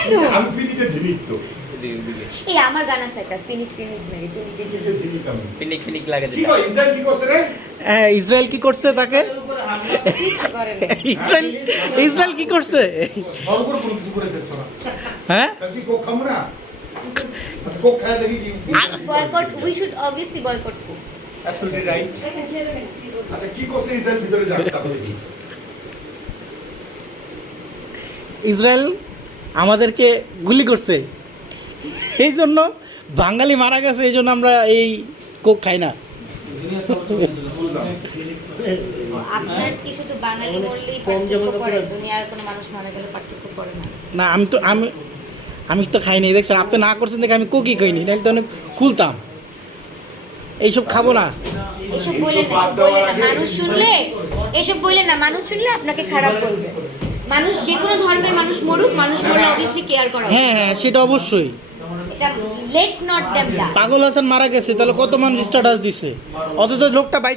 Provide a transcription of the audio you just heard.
কেন আমি পিনিকে ঝিলিক তো এই আমার গান আছে একটা পিনিক পিনিক মেরে পিনিকে পিনিকে ঝিলিক আমি ফিনিক ফিনিক লাগে কি কই ইসরায়েল কি করছে রে হ্যাঁ, ইসরায়েল কি করছে তাকে? কিছু করে না ইসরায়েল ইসরায়েল কি করছে? সর্বর কোনো কিছু করে দিচ্ছ না হ্যাঁ, কি কোক খামু না আচ্ছা কোক খায় দেখি কি boycott we should obviously boycott co absolutely right আচ্ছা কি করছে ইসরায়েল ভিতরে যাক তারপরে দেখি ইসরায়েল আমাদেরকে গুলি করছে, এই জন্য বাঙালি মারা গেছে, এই জন্য আমরা এই কোক খাই না। আপনার কি শুধু বাঙালি বললেই পার্থক্য করে দুনিয়ার কোনো মানুষ মারা গেলে পার্থক্য করে না না, আমি তো খাইনি, দেখছেন আপনি না করছেন দেখে আমি কোকই খাইনি, নাহলে তো অনেক খুলতাম। এইসব খাবো না। এসব বলেন না, এসব বলেন না, মানুষ শুনলে এসব বলেন না, মানুষ শুনলে আপনাকে খারাপ বলবে। মানুষ যে কোনো ধর্মের মানুষ মরুক, মানুষ মরলে অবভিয়াসলি কেয়ার করা উচিত। হ্যাঁ হ্যাঁ, সেটা অবশ্যই। এটা লেট নট দেম ডাই। পাগল হাসান মারা গেছে, তাহলে কত মানুষ স্ট্যাটাস দিছে, অথচ লোকটা